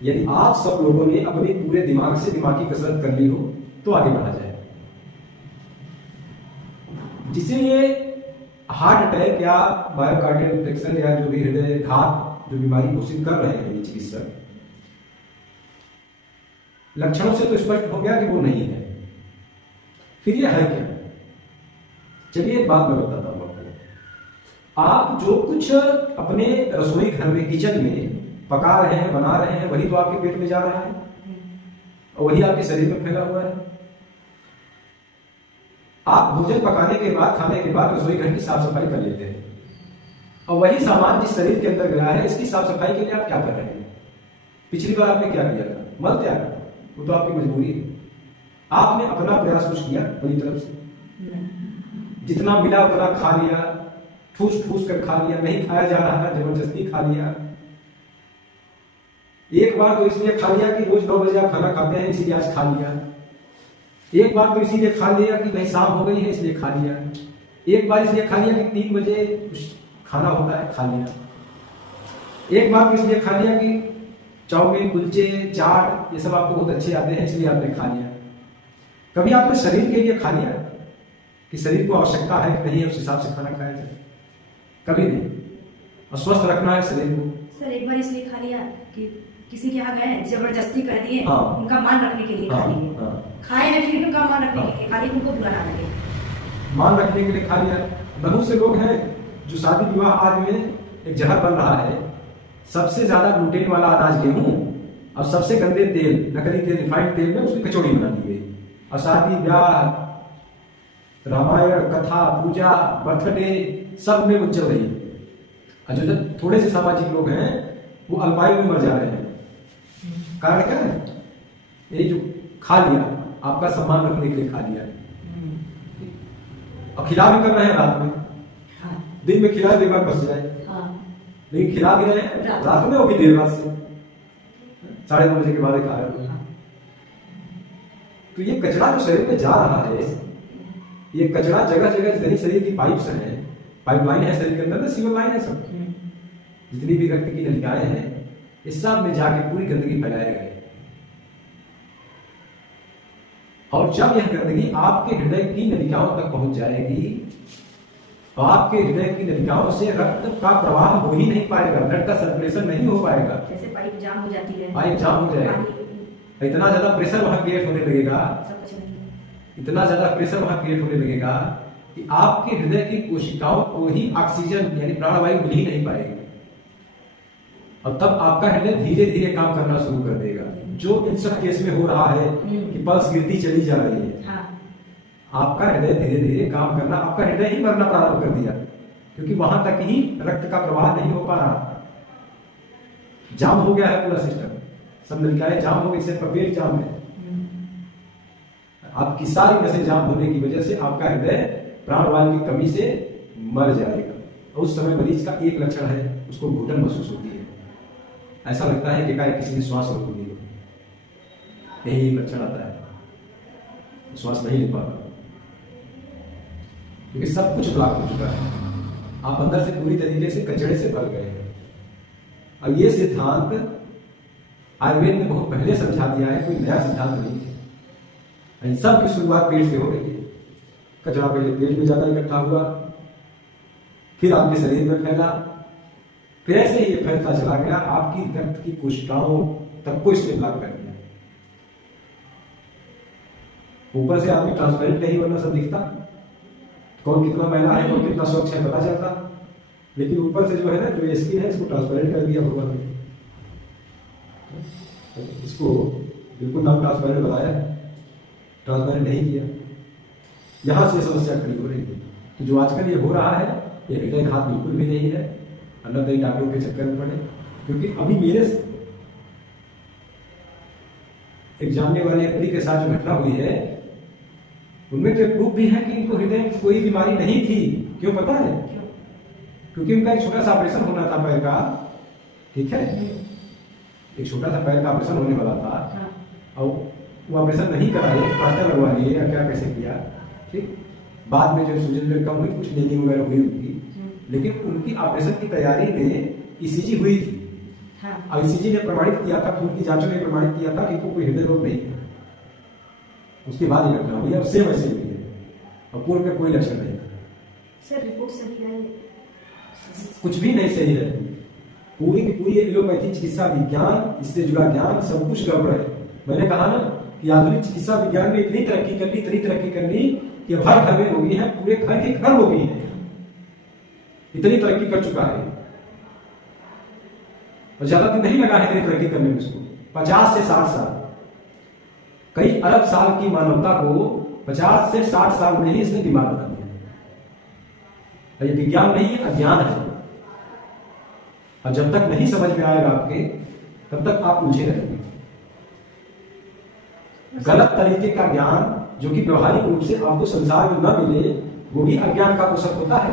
यदि आप सब लोगों ने अपने पूरे दिमाग से दिमागी कसरत कर ली हो तो आगे बढ़ा जाए। जिसे ये हार्ट अटैक या मायोकार्डियल इन्फेक्शन या जो भी हृदय घात जो बीमारी घोषित कर रहे हैं ये चिकित्सक, लक्षणों से तो स्पष्ट हो गया कि वो नहीं है। फिर ये है क्या? चलिए एक बात मैं बताता हूं आपको। आप जो कुछ अपने रसोई घर में, किचन में पका रहे हैं, बना रहे हैं, वही तो आपके पेट में जा रहा है और वही आपके शरीर में फैला हुआ है। आप भोजन पकाने के बाद, खाने के बाद रसोई घर की साफ सफाई कर लेते हैं और वही सामान जिस शरीर के अंदर गया है, इसकी साफ सफाई के लिए आप क्या कर रहे हैं? पिछली बार आपने क्या किया था? मल त्याग, वो तो आपकी मजबूरी है। आपने अपना प्रयास कुछ किया अपनी तरफ से? जितना मिला उतना खा लिया, ठूस ठूस कर खा लिया, नहीं खाया जा रहा था जबरदस्ती खा लिया। एक बार तो इसलिए खा लिया कि रोज 9 बजे आप खाना खाते हैं इसलिए आज खा लिया। एक बार तो इसीलिए खा लिया कि भाई शाम हो गई है इसलिए खा लिया। एक बार इसलिए खा लिया कि 3 बजे कुछ खाना होता है, खा लिया। एक बार तो इसलिए खा लिया कि चाउमीन, कुलचे, चाट ये सब आपको बहुत अच्छे आते हैं इसलिए आपने खा लिया। कभी आपने शरीर के लिए खा लिया कि शरीर को आवश्यकता है कि नहीं है, उस हिसाब से खाना खाया जाए? कभी नहीं। और स्वस्थ रखना है शरीर को। सर एक बार इसलिए खा लिया कि किसी के यहाँ गए हैं, जबरदस्ती कर दिए, हाँ। उनका मान रखने के लिए खा लिए। हाँ। खाए हैं फिर उनका मान रखने के लिए खा लिए, उनको बुरा ना लगे। मान रखने के लिए खा लिया। बहुत से लोग हैं जो शादी विवाह आज में एक जहर बन रहा है, सबसे ज्यादा ग्लूटेन वाला अनाज गेहूं और सबसे गंदे तेल, नकली तेल, रिफाइंड तेल में उसकी कचौड़ी बना दी गई और शादी ब्याह, रामायण कथा, पूजा, बर्थडे सब में वो चल रही है। और जो थोड़े से सामाजिक लोग हैं वो अल्पायु में मर जा रहे हैं। कारण क्या है? ये जो खा लिया, आपका सम्मान रखने के लिए खा लिया और खिला भी कर रहे हैं रात में। हाँ। दिन में खिला देगा बस जाए, हाँ। लेकिन खिला भी रहे हैं रात में, वो भी देर रात से 9:30 बजे के बाद खा रहे हैं। तो ये कचरा जो शरीर में जा रहा है, ये कचरा जगह जगह जितनी शरीर की पाइप्स हैं, पाइपलाइन है शरीर के अंदर ना, सीवर लाइन है, सब जितनी भी रक्त की नलिकाएं हैं, इस सब में जाके पूरी गंदगी फैलाए गए। और जब यह गंदगी आपके हृदय की नलिकाओं तक पहुंच जाएगी तो आपके हृदय की नलिकाओं से रक्त का प्रवाह हो ही नहीं पाएगा, ब्लड का सर्कुलेशन नहीं हो पाएगा। जैसे पाइप जाम हो जाती है, पाइप जाम हो जाएगा, इतना ज्यादा प्रेशर वहां क्रिएट होने लगेगा, इतना ज्यादा प्रेशर वहां क्रिएट होने लगेगा कि आपके हृदय की कोशिकाओं को ही ऑक्सीजन यानी प्राणवायु मिल ही नहीं पाएगी और तब आपका हृदय धीरे धीरे काम करना शुरू कर देगा। जो इन सब केस में हो रहा है कि पल्स गिरती चली जा रही है, हाँ। आपका हृदय धीरे धीरे काम करना, आपका हृदय ही मरना प्रारंभ कर दिया क्योंकि वहां तक ही रक्त का प्रवाह नहीं हो पा रहा, जाम हो गया है पूरा सिस्टम, सब नलिकाएं जाम हो गई, सिर्फ पेट जाम है। आपकी सारी नसें जाम होने की वजह से आपका हृदय प्राणवायु की कमी से मर जाएगा। और उस समय मरीज का एक लक्षण है, उसको घुटन महसूस होती है, ऐसा लगता है कि किसी ने श्वास रोक दी, यही लक्षण आता है, श्वास नहीं ले पा रहा क्योंकि सब कुछ ब्लॉक हो चुका है, आप अंदर से पूरी तरीके से कचड़े से भर गए हैं। अब ये सिद्धांत आयुर्वेद ने बहुत पहले समझा दिया है, कोई नया सिद्धांत नहीं है। इन सब की शुरुआत पेट से हो रही है। कचरा पहले पेट में ज्यादा इकट्ठा हुआ, फिर आपके शरीर में फैला, फिर ऐसे ही ये फैलता चला गया, आपकी रक्त की कोशिकाओं तक को इसने ब्लॉक कर दिया। ऊपर से आदमी ट्रांसपेरेंट नहीं, वरना सब दिखता, कौन कितना मैला है, कौन कितना स्वच्छ है पता चलता, लेकिन ऊपर से जो है ना, जो स्किन है, इसको ट्रांसपेरेंट कर दिया भगवान ने, इसको बिल्कुल नाम ट्रांसपेरेंट बताया, ट्रांसपेरेंट नहीं किया। यहां से समस्या खड़ी हो रही है। तो जो आजकल ये हो रहा है, ये हृदय घात बिल्कुल भी नहीं है, अन्य कई डॉक्टरों के चक्कर में पड़े। क्योंकि अभी मेरे एक जानने वाले व्यक्ति के साथ जो घटना हुई है, उनमें तो प्रूफ भी है कि इनको हृदय में कोई बीमारी नहीं थी। क्यों पता है? क्योंकि उनका एक छोटा सा ऑपरेशन होना था पैर का, ठीक है, एक छोटा सा पैर का ऑपरेशन होने वाला था और वो ऑपरेशन नहीं कराए, प्लास्टर लगवा लिए या क्या कैसे किया, ठीक। बाद में जो सूजन कम हुई, कुछ नीलिंग वगैरह हुई उनकी, लेकिन उनकी ऑपरेशन की तैयारी में ईसीजी हुई थी हाँ। अब ईसीजी ने प्रमाणित किया था, खून की जांचों ने प्रमाणित किया था कि इनको कोई हृदय रोग नहीं है। उसके बाद ये घटना हुई है, अब सेम ऐसे हुई है और पूर्व में कोई लक्षण नहीं था। सर रिपोर्ट सही है? कुछ भी नहीं सही है। पूरी की पूरी एलोपैथी चिकित्सा विज्ञान, इससे जुड़ा ज्ञान सब कुछ गड़बड़ है। मैंने कहा ना कि आधुनिक चिकित्सा विज्ञान ने इतनी तरक्की कर ली कि अब हर घर में रोगी है, पूरे घर के घर रोगी है, इतनी तरक्की कर चुका है। और ज्यादा दिन नहीं लगा है इतनी तरक्की करने में इसको, 50 से 60 साल, कई अरब साल की मानवता को 50 से 60 साल में ही इसने दिमाग बना दिया। ये विज्ञान नहीं है, अज्ञान है। और जब तक नहीं समझ में आएगा आपके, तब तक आप उलझे रहेंगे। गलत तरीके का ज्ञान जो कि व्यवहारिक रूप से आपको संसार में न मिले, वो भी अज्ञान का पोषक होता है।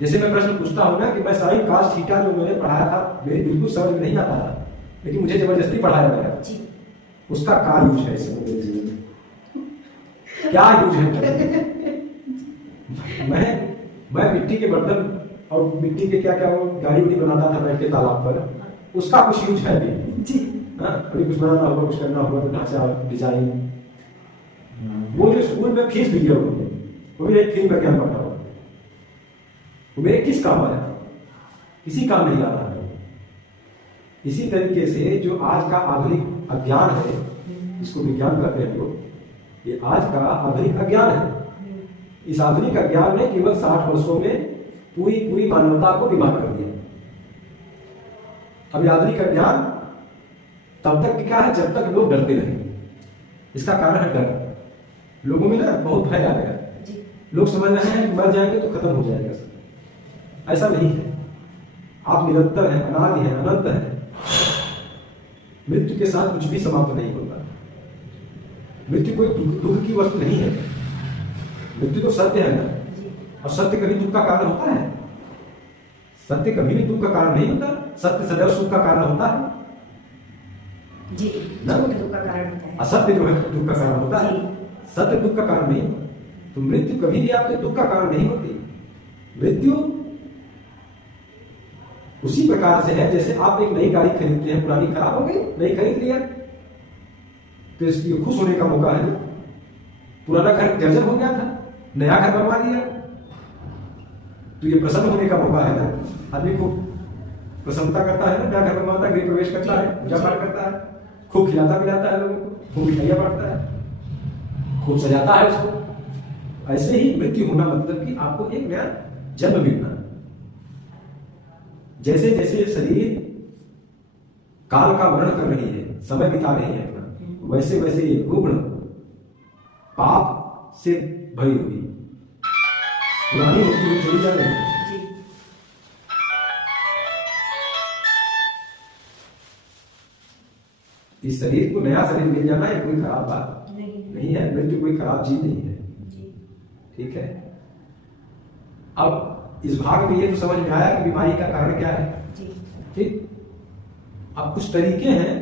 जैसे मैं प्रश्न पूछता हूं ना कि मैं साइन कास थीटा जो मैंने पढ़ाया था, मेरे बिल्कुल समझ में नहीं आता था, लेकिन मुझे जबरदस्ती पढ़ाया गया, उसका क्या यूज है इस मेरे जीवन में? क्या यूज है? मैं मिट्टी के बर्तन और मिट्टी के क्या क्या वो गाड़ी उड़ी बनाता था बैठ के तालाब पर, उसका कुछ यूज है अभी जी। अभी कुछ बनाना होगा, कुछ करना होगा, ढांचा डिजाइन, वो जो स्कूल में फीस भी दिया वो भी एक फिल्म का ज्ञान पढ़ा, वो मेरे किस काम आया? किसी काम नहीं आ रहा है। इसी तरीके से जो आज का आधुनिक अज्ञान है, इसको विज्ञान कहते हैं लोग, ये आज का आधुनिक अज्ञान है। इस आधुनिक अज्ञान ने केवल 60 वर्षों में पूरी मानवता को बीमार कर दिया। अब आधुनिक अज्ञान तब तक टिका है जब तक लोग डरते रहेंगे। इसका कारण है डर। लोगों में ना बहुत भय आ गया, लोग समझ रहे हैं कि मर जाएंगे तो खत्म हो जाएगा सब। ऐसा नहीं है, आप निरंतर है, अनादि है, अनंत है। मृत्यु के साथ कुछ भी समाप्त नहीं होता। मृत्यु कोई दुख की वस्तु नहीं है। मृत्यु तो सत्य है ना, और सत्य कभी दुख का कारण होता है? सत्य कभी भी दुख का कारण नहीं होता। सत्य सदैव सुख का कारण होता है जी, दुख का कारण होता है। असत्य जो है दुख का कारण होता है, सत्य दुख का कारण नहीं होता। तो मृत्यु कभी भी आपके दुख का कारण नहीं होती। मृत्यु उसी प्रकार से है जैसे आप एक नई गाड़ी खरीदते हैं, पुरानी खराब हो गई, नई खरीद लिया, तो इसलिए खुश होने का मौका है। पुराना घर जर्जर हो गया था, नया घर बनवा दिया, तो ये प्रसन्न होने का मौका है ना। आदमी को प्रसन्नता करता है ना, नया घर बनवाता है, गृह प्रवेश करता है, पूजा पाठ करता है, खूब खिलाता पिलाता है लोगों को, खूब मिठाइयां बांटता है, खूब सजाता है उसको। ऐसे ही मृत्यु होना मतलब कि आपको एक नया जन्म मिलना। जैसे जैसे शरीर काल का वर्ण कर रही है, समय बिता रही है अपना, वैसे वैसे ये रुग्ण पाप से भरी हुई पुरानी वस्तु चली जा रही है। इस शरीर को नया शरीर मिल जाना ये कोई खराब बात नहीं है। मृत्यु कोई खराब चीज नहीं है, ठीक है। अब इस भाग में ये तो समझ में आया कि बीमारी का कारण क्या है, ठीक। अब कुछ तरीके हैं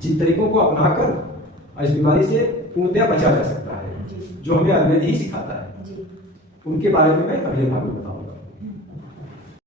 जिन तरीकों को अपनाकर इस बीमारी से पूर्णतया बचा जा सकता है, जो हमें आयुर्वेद ही सिखाता है। उनके बारे में मैं अगले भाग में बताऊंगा।